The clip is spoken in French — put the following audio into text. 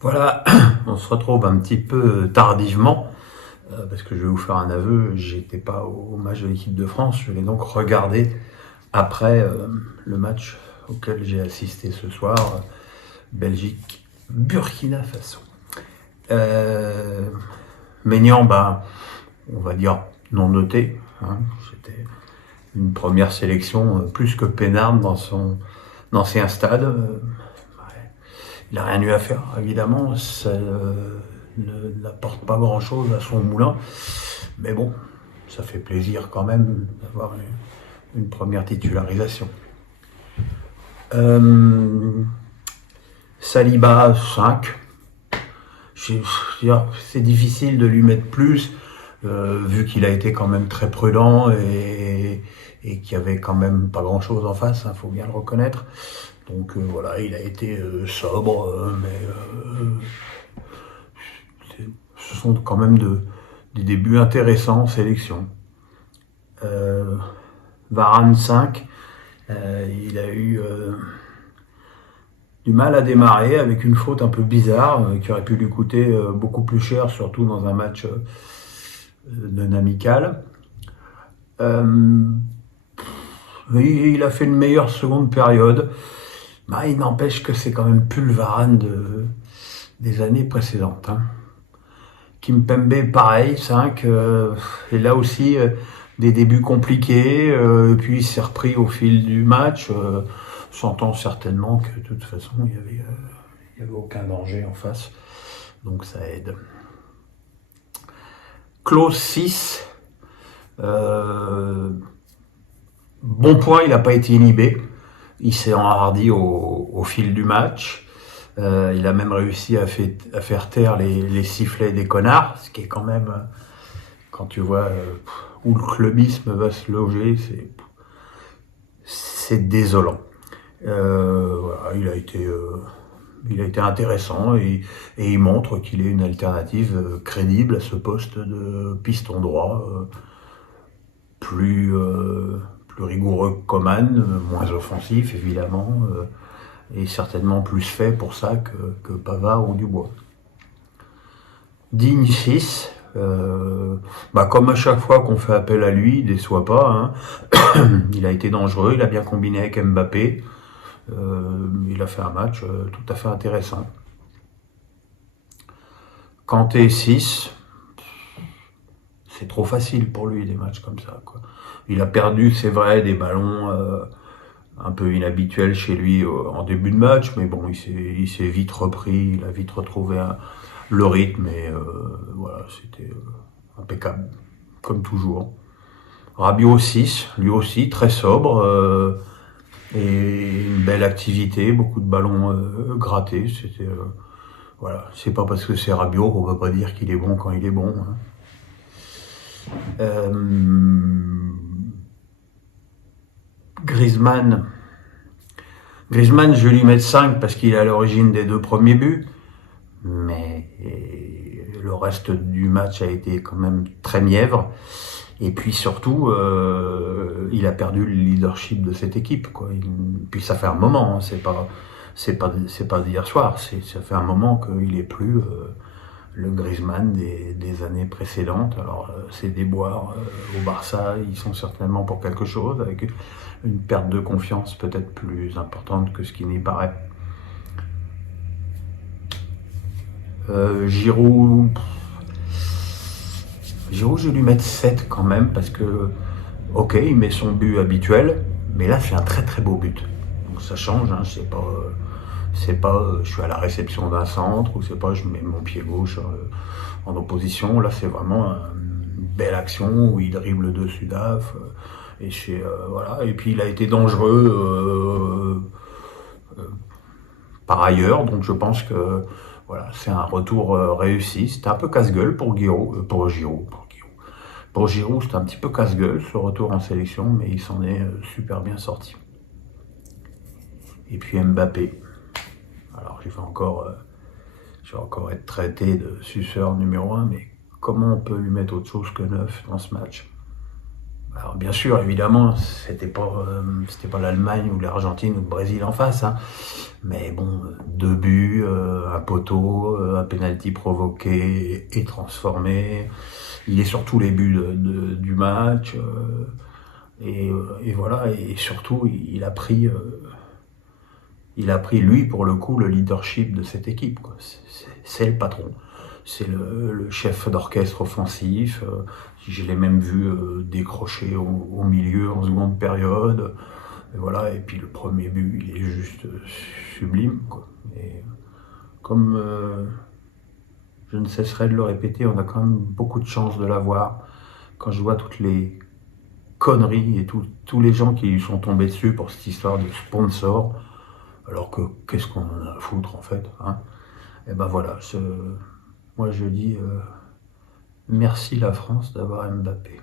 Voilà, on se retrouve un petit peu tardivement, parce que je vais vous faire un aveu, j'étais pas au match de l'équipe de France, je l'ai donc regardé après le match auquel j'ai assisté ce soir, Belgique-Burkina Faso. Euh, Maignan, on va dire non noté, hein, c'était une première sélection plus que peinarde dans son ancien stade. Il n'a rien eu à faire, évidemment. Ça n'apporte pas grand-chose à son moulin. Mais bon, ça fait plaisir quand même d'avoir une première titularisation. Euh, Saliba, 5. C'est difficile de lui mettre plus, vu qu'il a été quand même très prudent et qu'il y avait quand même pas grand-chose en face, il faut bien le reconnaître. Donc voilà, il a été sobre, mais ce sont quand même des débuts intéressants en sélection. Varane 5, il a eu du mal à démarrer avec une faute un peu bizarre qui aurait pu lui coûter beaucoup plus cher, surtout dans un match non amical. Il a fait une meilleure seconde période. Il n'empêche que c'est quand même plus le Varane des années précédentes. Hein. Kimpembe, pareil, 5. Et là aussi, des débuts compliqués. Puis il s'est repris au fil du match, sentant certainement que de toute façon, il y avait aucun danger en face. Donc ça aide. Klose 6. Bon point, il n'a pas été inhibé. Il s'est enhardi au fil du match. Il a même réussi à faire taire les sifflets des connards, ce qui est quand même, quand tu vois où le clubisme va se loger, c'est désolant. Voilà, il a été intéressant et il montre qu'il est une alternative crédible à ce poste de piston droit, plus rigoureux que Coman, moins offensif évidemment, et certainement plus fait pour ça que Pavard ou Dubois. Digne 6, comme à chaque fois qu'on fait appel à lui, il déçoit pas. Hein. Il a été dangereux, il a bien combiné avec Mbappé. Il a fait un match tout à fait intéressant. Kanté 6, c'est trop facile pour lui des matchs comme ça, quoi. Il a perdu, c'est vrai, des ballons un peu inhabituels chez lui en début de match, mais bon, il s'est vite repris, il a vite retrouvé le rythme et voilà, c'était impeccable, comme toujours. Rabiot 6, lui aussi très sobre et une belle activité, beaucoup de ballons grattés. C'était voilà, c'est pas parce que c'est Rabiot qu'on va pas dire qu'il est bon quand il est bon. Hein. Griezmann, je vais lui mettre 5 parce qu'il est à l'origine des 2 premiers buts, mais le reste du match a été quand même très mièvre. Et puis surtout, il a perdu le leadership de cette équipe, quoi. Puis ça fait un moment, hein, c'est pas d'hier soir, ça fait un moment qu'il est plus le Griezmann des années précédentes. Alors ces déboires au Barça, ils sont certainement pour quelque chose, avec une perte de confiance peut-être plus importante que ce qui n'y paraît. Giroud, je vais lui mettre 7 quand même, parce que, ok, il met son but habituel, mais là c'est un très très beau but. Donc ça change, hein, c'est pas je suis à la réception d'un centre, ou c'est pas je mets mon pied gauche en opposition. Là c'est vraiment une belle action où il dribble dessus d'AF. Et voilà. Et puis il a été dangereux par ailleurs, donc je pense que voilà, c'est un retour réussi. C'était un peu casse-gueule pour Giroud, pour Giroud, c'était un petit peu casse-gueule ce retour en sélection, mais il s'en est super bien sorti. Et puis Mbappé. Alors je vais encore être traité de suceur numéro 1, mais comment on peut lui mettre autre chose que 9 dans ce match? Alors bien sûr, évidemment, c'était pas l'Allemagne ou l'Argentine ou le Brésil en face, hein. Mais bon, 2 buts, un poteau, un penalty provoqué et transformé. Il est sur tous les buts du match. Et voilà, et surtout, il a pris, lui, pour le coup, le leadership de cette équipe, quoi. C'est le patron. C'est le chef d'orchestre offensif. Je l'ai même vu décrocher au milieu en seconde période. Et voilà, et puis le premier but, il est juste sublime, quoi. Et comme je ne cesserai de le répéter, on a quand même beaucoup de chance de l'avoir. Quand je vois toutes les conneries et tous les gens qui lui sont tombés dessus pour cette histoire de sponsor, alors que qu'est-ce qu'on en a à foutre en fait, hein. Et ben voilà, moi je dis merci la France d'avoir Mbappé.